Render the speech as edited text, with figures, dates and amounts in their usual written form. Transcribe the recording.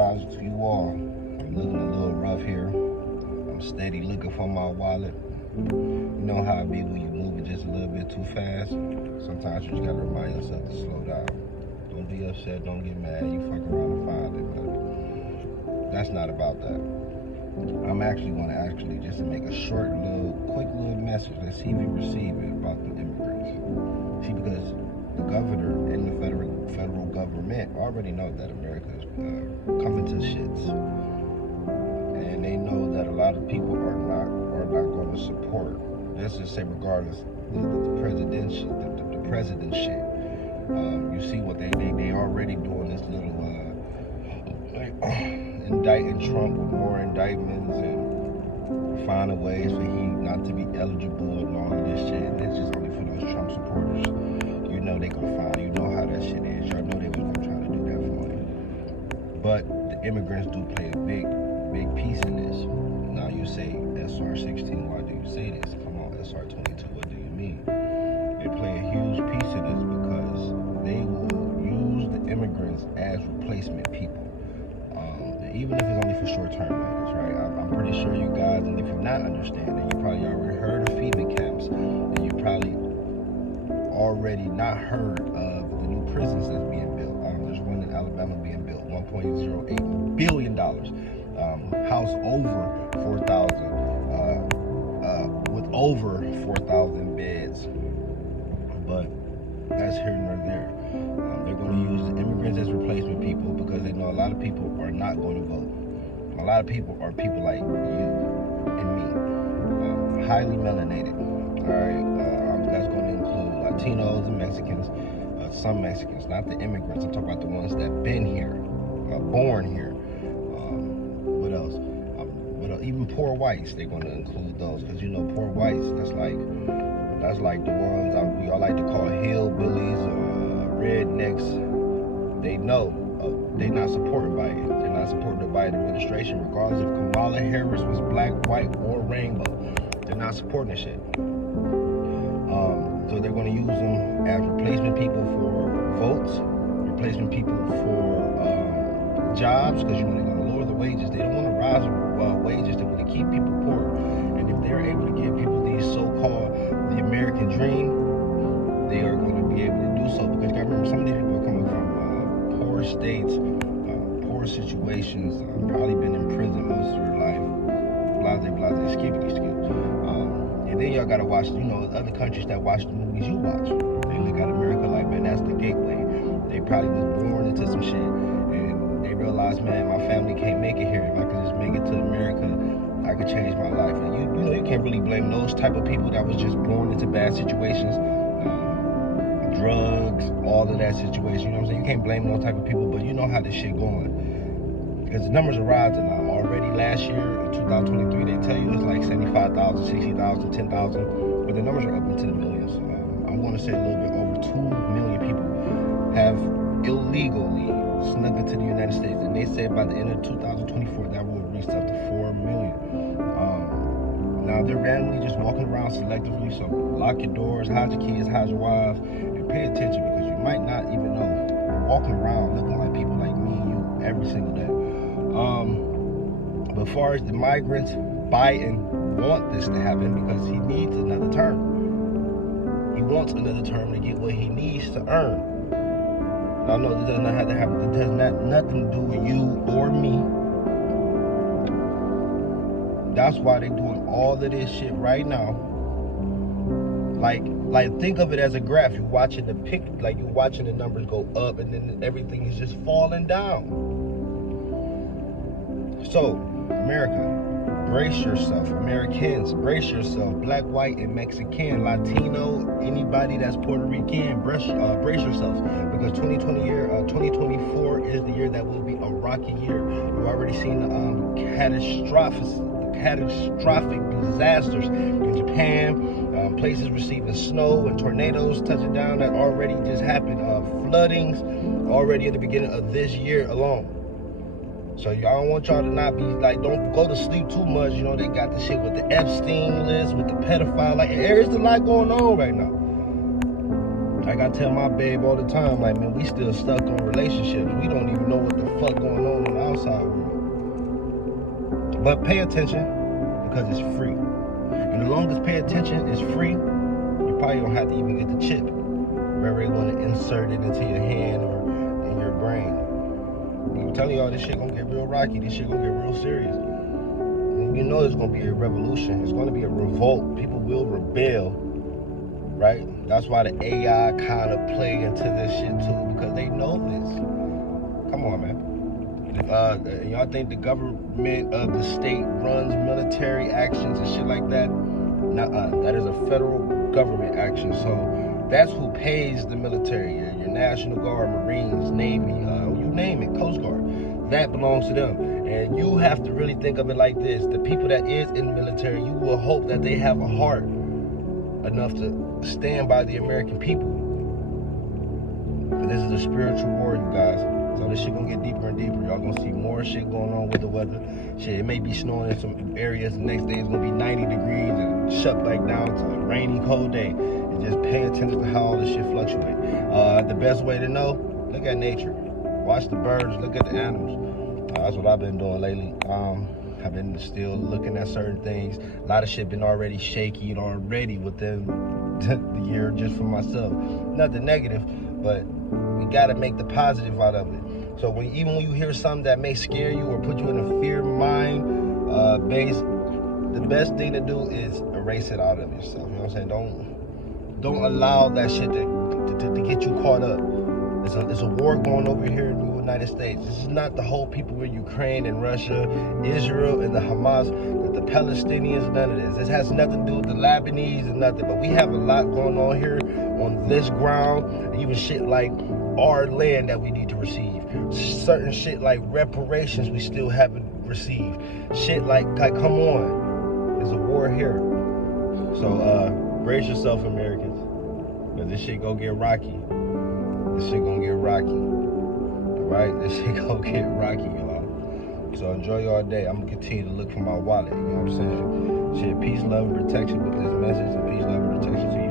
rise to you all. I'm looking a little rough here. I'm steady looking for my wallet. You know how it be when you moving just a little bit too fast. Sometimes you just gotta remind yourself to slow down. Don't be upset, don't get mad, you fuck around and find it, but that's not about that. I'm actually gonna just make a short quick little message. Let's see if we receive it about the immigrants. See, because the governor and the federal government already know that America is coming to shits, and they know that a lot of people are not going to support. Let's just say, regardless the president shit. You see what they already doing this little indicting Trump with more indictments and finding ways for him not to be eligible and all of this shit. And it's just only for those Trump supporters. You know they gonna find. You know how that shit is. Y'all know they was gonna try to do that for you. But the immigrants do play a big piece in this. Now you say SR-16. Why do you say this? Come on, SR-22. What do you mean? They play a huge piece in this because they will use the immigrants as replacement people. Even if it's only for short-term notice, right? I'm pretty sure you guys, and if you're not understanding, you probably already heard of FEMA camps, and you probably already not heard of the new prisons that's being built. There's one in Alabama being built, $1.08 billion. House over 4,000, with over 4,000 beds. But that's here nor there. They're going to use the immigrants as replacement people because they know a lot of people are not going to vote. A lot of people are people like you and me, highly melanated. All right, that's going to include Latinos and Mexicans, some Mexicans, not the immigrants. I'm talking about the ones that been here, born here. What else? Even poor whites, they're going to include those because poor whites. That's like the ones we all like to call hillbillies or rednecks. They know they're not supported by it. They're not supported by the administration, regardless if Kamala Harris was black, white, or rainbow. They're not supporting the shit. So they're going to use them as replacement people for votes, replacement people for jobs, because they're going to lower the wages. They don't want to rise wages. They want to keep people poor. And if they're able to give people these so-called the American dream, they are going to be able to do so. Because I remember some of these people are coming from poor states, poor situations, probably been in prison most of their life. Blase, skip. And then y'all gotta watch, other countries that watch the movies you watch. They look at America like, man, that's the gateway. They probably was born into some shit, and they realized, man, my family can't make it here. If I could just make it to America, I could change my life. And you can't really blame those type of people that was just born into bad situations, drugs, all of that situation. You know what I'm saying? You can't blame those type of people, but you know how this shit going. Because the numbers are rising now. Already last year, in 2023, they tell you it's like 75,000, 60,000, 10,000, but the numbers are up into the millions. I'm going to say a little bit over 2 million people have illegally snuck into the United States, and they said by the end of 2024 that will reach up to 4 million. Now they're randomly just walking around selectively, so lock your doors, hide your kids, hide your wives, and pay attention because you might not even know you're walking around looking like people like me and you every single day. But as far as the migrants, Biden want this to happen because he needs another term. He wants another term to get what he needs to earn. Now, no, this does not have to happen. It has nothing to do with you or me. That's why they're doing all of this shit right now. Like think of it as a graph. You're watching you're watching the numbers go up, and then everything is just falling down. So, America, brace yourself. Americans, brace yourself. Black, white, and Mexican, Latino, anybody that's Puerto Rican, brace yourself. Because 2024 is the year that will be a rocky year. You've already seen the catastrophic disasters in Japan, places receiving snow and tornadoes touching down that already just happened, floodings already at the beginning of this year alone. So y'all don't want y'all to not be like, don't go to sleep too much. They got the shit with the Epstein list, with the pedophile. There's a lot going on right now. Like I tell my babe all the time, like, man, we still stuck on relationships. We don't even know what the fuck going on the outside world. But pay attention, because it's free. And as long as pay attention is free, you probably don't have to even get the chip. Wherever you want to insert it into your hand or in your brain. I'm telling y'all, this shit gonna get real rocky. This shit gonna get real serious. And you know there's gonna be a revolution. It's gonna be a revolt. People will rebel, right? That's why the AI kind of play into this shit too, because they know this. Come on, man. Y'all think the government of the state runs military actions and shit like that? Nuh-uh. That is a federal government action. So that's who pays the military. Your National Guard, Marines, Navy, you name it, Coast Guard. That belongs to them. And you have to really think of it like this. The people that is in the military, you will hope that they have a heart enough to stand by the American people. And this is a spiritual war, you guys. So this shit gonna get deeper and deeper. Y'all gonna see more shit going on with the weather. Shit, it may be snowing in some areas. The next day it's gonna be 90 degrees and shut back down to a rainy, cold day. And just pay attention to how all this shit fluctuates. The best way to know, look at nature. Watch the birds, look at the animals. That's what I've been doing lately. I've been still looking at certain things. A lot of shit been already shaky and already within the year just for myself. Nothing negative, but we gotta make the positive out of it. So even when you hear something that may scare you or put you in a fear mind base, the best thing to do is erase it out of yourself. You know what I'm saying? Don't allow that shit to get you caught up. There's a war going over here in the United States. This is not the whole people in Ukraine and Russia, Israel and the Hamas, the Palestinians, none of this. This has nothing to do with the Lebanese and nothing. But we have a lot going on here on this ground, even shit like our land that we need to receive. Certain shit like reparations we still haven't received. Shit like come on. There's a war here. So brace yourself, Americans. Because this shit gonna get rocky. This shit gonna get rocky. Alright? This shit gonna get rocky, y'all. So enjoy your day. I'm gonna continue to look for my wallet. You know what I'm saying? Shit, peace, love, and protection with this message. And peace, love, and protection to you.